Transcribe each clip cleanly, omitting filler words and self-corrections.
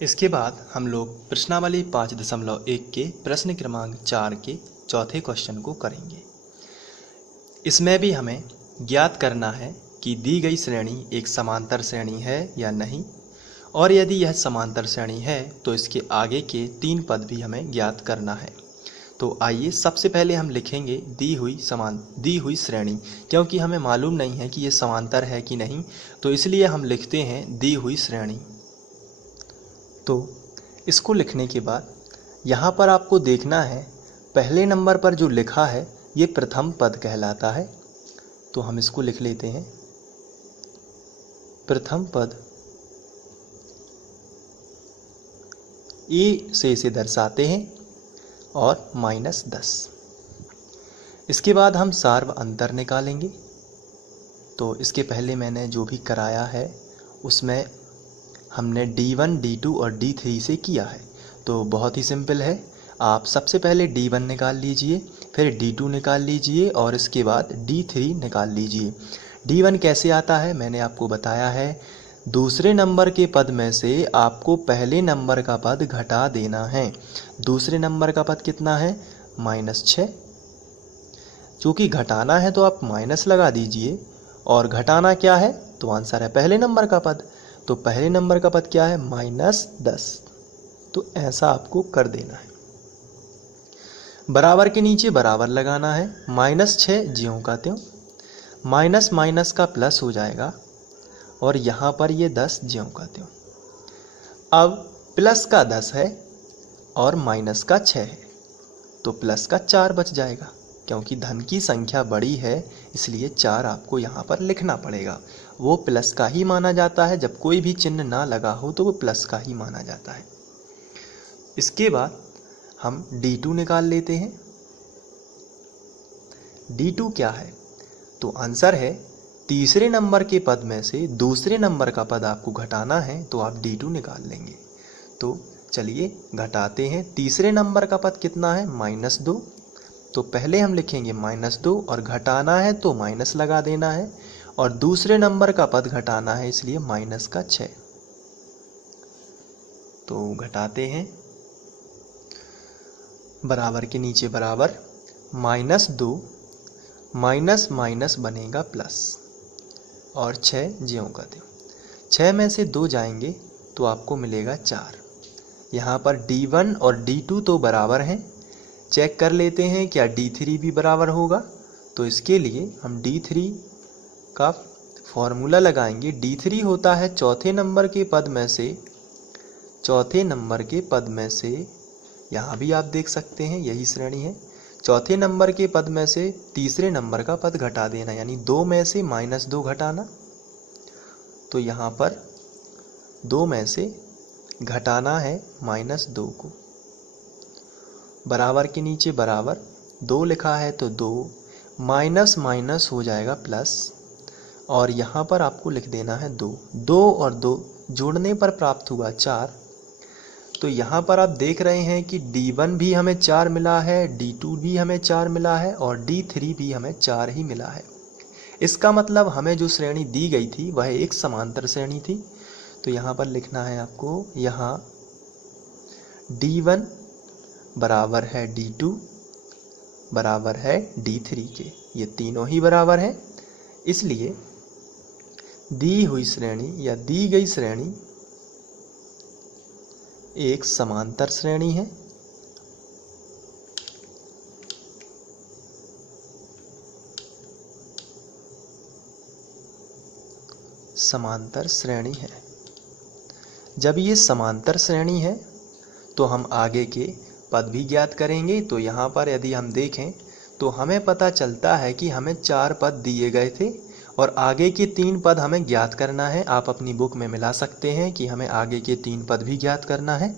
इसके बाद हम लोग प्रश्नावली 5.1 के प्रश्न क्रमांक 4 के चौथे क्वेश्चन को करेंगे। इसमें भी हमें ज्ञात करना है कि दी गई श्रेणी एक समांतर श्रेणी है या नहीं, और यदि यह समांतर श्रेणी है तो इसके आगे के 3 पद भी हमें ज्ञात करना है। तो आइए सबसे पहले हम लिखेंगे दी हुई श्रेणी, क्योंकि हमें मालूम नहीं है कि ये समांतर है कि नहीं, तो इसलिए हम लिखते हैं दी हुई श्रेणी। तो इसको लिखने के बाद यहाँ पर आपको देखना है पहले नंबर पर जो लिखा है ये प्रथम पद कहलाता है। तो हम इसको लिख लेते हैं प्रथम पद ए से इसे दर्शाते हैं और -10। इसके बाद हम सार्व अंतर निकालेंगे। तो इसके पहले मैंने जो भी कराया है उसमें हमने D1, D2 और D3 से किया है। तो बहुत ही सिंपल है, आप सबसे पहले D1 निकाल लीजिए, फिर D2 निकाल लीजिए और इसके बाद D3 निकाल लीजिए। D1 कैसे आता है मैंने आपको बताया है, दूसरे नंबर के पद में से आपको पहले नंबर का पद घटा देना है। दूसरे नंबर का पद कितना है? -6। चूँकि घटाना है तो आप माइनस लगा दीजिए, और घटाना क्या है तो आंसर है पहले नंबर का पद। तो पहले नंबर का पद क्या है? -10। तो ऐसा आपको कर देना है। बराबर के नीचे बराबर लगाना है, -6 ज्यों का त्यों, माइनस माइनस का प्लस हो जाएगा और यहाँ पर ये 10 ज्यों का त्यों। अब प्लस का 10 है और माइनस का 6 है, तो प्लस का 4 बच जाएगा। क्योंकि धन की संख्या बड़ी है इसलिए 4 आपको यहाँ पर लिखना पड़ेगा। वो प्लस का ही माना जाता है, जब कोई भी चिन्ह ना लगा हो तो वो प्लस का ही माना जाता है। इसके बाद हम D2 निकाल लेते हैं। D2 क्या है? तो आंसर है तीसरे नंबर के पद में से दूसरे नंबर का पद आपको घटाना है, तो आप D2 निकाल लेंगे। तो चलिए घटाते हैं। तीसरे नंबर का पद कितना है? -2। तो पहले हम लिखेंगे -2 और घटाना है तो माइनस लगा देना है, और दूसरे नंबर का पद घटाना है इसलिए -6। तो घटाते हैं, बराबर के नीचे बराबर, -2 माइनस माइनस बनेगा प्लस, और 6 ज्यों का त्यों। 6 में से 2 जाएंगे तो आपको मिलेगा 4। यहाँ पर D1 और D2 तो बराबर हैं। चेक कर लेते हैं क्या D3 भी बराबर होगा। तो इसके लिए हम D3 का फॉर्मूला लगाएंगे। D3 होता है चौथे नंबर के पद में से, यहाँ भी आप देख सकते हैं यही श्रेणी है, चौथे नंबर के पद में से तीसरे नंबर का पद घटा देना, यानी 2 में से -2 घटाना। तो यहाँ पर 2 में से घटाना है -2 को। बराबर के नीचे बराबर, 2 लिखा है तो 2, माइनस माइनस हो जाएगा प्लस, और यहाँ पर आपको लिख देना है 2। 2 और 2 जोड़ने पर प्राप्त हुआ 4। तो यहाँ पर आप देख रहे हैं कि D1 भी हमें 4 मिला है, D2 भी हमें 4 मिला है और D3 भी हमें 4 ही मिला है। इसका मतलब हमें जो श्रेणी दी गई थी वह एक समांतर श्रेणी थी। तो यहाँ पर लिखना है आपको, यहाँ D1 बराबर है D2 बराबर है D3 के, ये तीनों ही बराबर हैं। इसलिए दी हुई श्रेणी या दी गई श्रेणी एक समांतर श्रेणी है। समांतर श्रेणी है। जब ये समांतर श्रेणी है तो हम आगे के पद भी ज्ञात करेंगे। तो यहाँ पर यदि हम देखें तो हमें पता चलता है कि हमें 4 पद दिए गए थे और आगे के 3 पद हमें ज्ञात करना है। आप अपनी बुक में मिला सकते हैं कि हमें आगे के 3 पद भी ज्ञात करना है।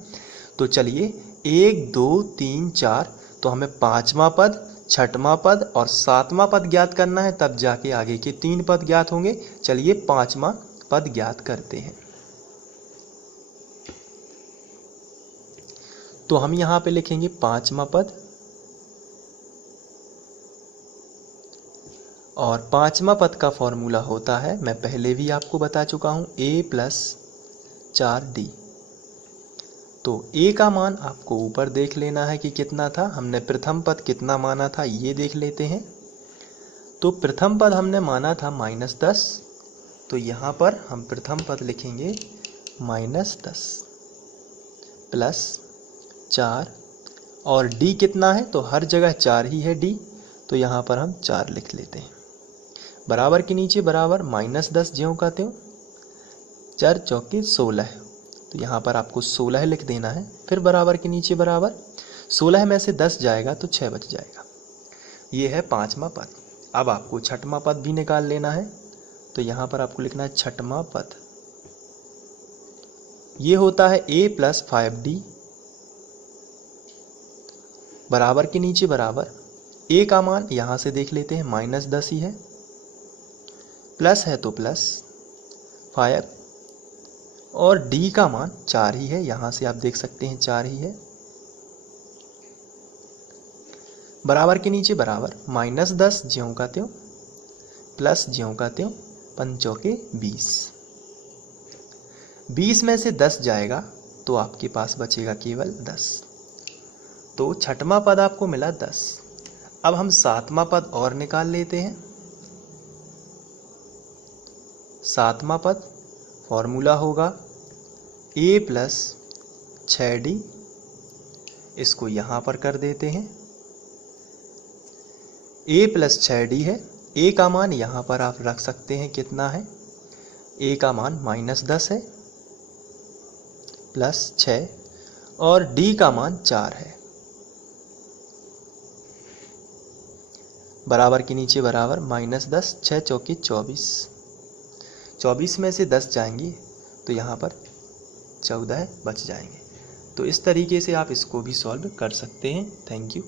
तो चलिए 1, 2, 3, 4, तो हमें 5वां पद, 6वां पद और 7वां पद ज्ञात करना है, तब जाके आगे के 3 पद ज्ञात होंगे। चलिए 5वां पद ज्ञात करते हैं। तो हम यहाँ पे लिखेंगे 5वां पद, और 5वां पद का फॉर्मूला होता है, मैं पहले भी आपको बता चुका हूँ, A + 4D। तो a का मान आपको ऊपर देख लेना है कि कितना था। हमने प्रथम पद कितना माना था ये देख लेते हैं। तो प्रथम पद हमने माना था -10, तो यहाँ पर हम प्रथम पद लिखेंगे -10 प्लस 4, और d कितना है, तो हर जगह 4 ही है d, तो यहाँ पर हम 4 लिख लेते हैं। बराबर के नीचे बराबर, -10 ज्यों का त्यों, 4 चौके 16, तो यहाँ पर आपको 16 लिख देना है। फिर बराबर के नीचे बराबर, 16 में से 10 जाएगा तो 6 बच जाएगा। ये है पाँचवा पद। अब आपको छठवां पद भी निकाल लेना है, तो यहाँ पर आपको लिखना है छठवां पद। ये होता है a + 5d, बराबर के नीचे बराबर, a का मान यहाँ से देख लेते हैं -10 ही है, प्लस है तो प्लस 5, और d का मान 4 ही है, यहाँ से आप देख सकते हैं 4 ही है। बराबर के नीचे बराबर, -10 ज्यों का त्यों प्लस ज्यों का त्यों, 5 चौके 20, 20 में से 10 जाएगा तो आपके पास बचेगा केवल 10। तो छठवां पद आपको मिला 10। अब हम सातवां पद और निकाल लेते हैं। सातवां पद फॉर्मूला होगा a + 6d, इसको यहाँ पर कर देते हैं। a + 6d है, a का मान यहाँ पर आप रख सकते हैं कितना है, a का मान -10 है प्लस 6, और d का मान 4 है। बराबर के नीचे बराबर, -10, 6 चौके 24, 24 में से 10 जाएंगे तो यहाँ पर 14 बच जाएंगे। तो इस तरीके से आप इसको भी सॉल्व कर सकते हैं। Thank you.